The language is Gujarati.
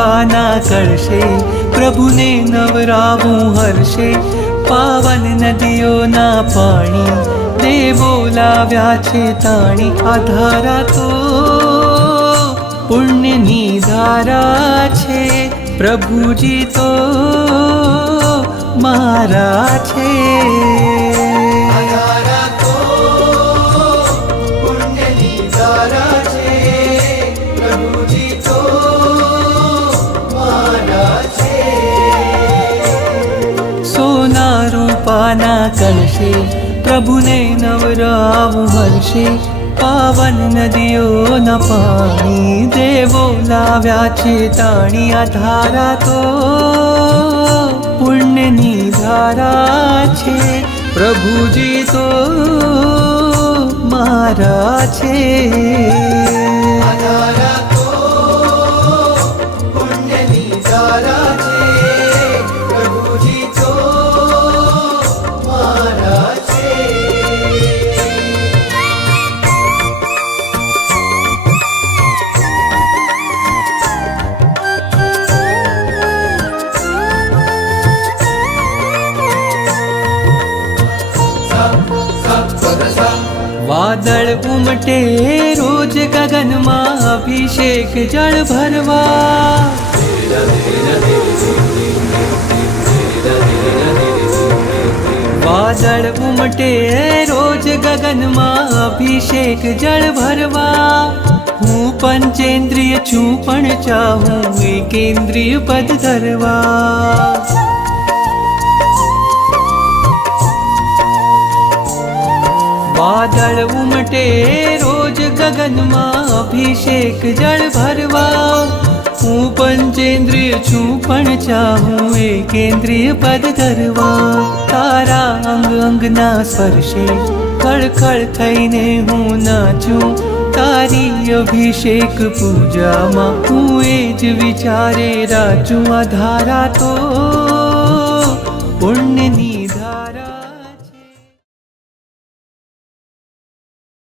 રૂપાના કરશે, પ્રભુને નવરાવું હર્ષે. પાવન નદીઓના પાણી દેવો લાવ્યા છે તાણી. આ ધારા તો પુણ્યની ધારા છે, પ્રભુજી તો મારા છે. રૂપાના કલશે, પ્રભુને નવરાવું હર્ષે. પાવન નદીઓના પાણી દેવો લાવ્યા છે તાણી. આ ધારા તો પુણ્યની ધારા છે, પ્રભુજી તો મારા છે. વાદળ ઉમટે રોજ ગગનમાં, અભિષેક જળ ભરવા. વાદળ ઉમટે રોજ ગગનમાં, અભિષેક જળ ભરવા. હું પંચેન્દ્રિય છું પણ ચાહું એકેન્દ્રિય પદ ધરવા. વાદળ ઉમટે રોજ ગગનમાં, અભિષેક જળ ભરવા. હું પંચેન્દ્રિય છું પણ ચાહું એકેન્દ્રિય પદ ધરવા. તારા અંગ અંગના સ્પર્શે ખળખળ થઈને હું નાચું. તારી અભિષેક પૂજામાં હું એ જ વિચારે રાચું. આ ધારા તો પુણ્યની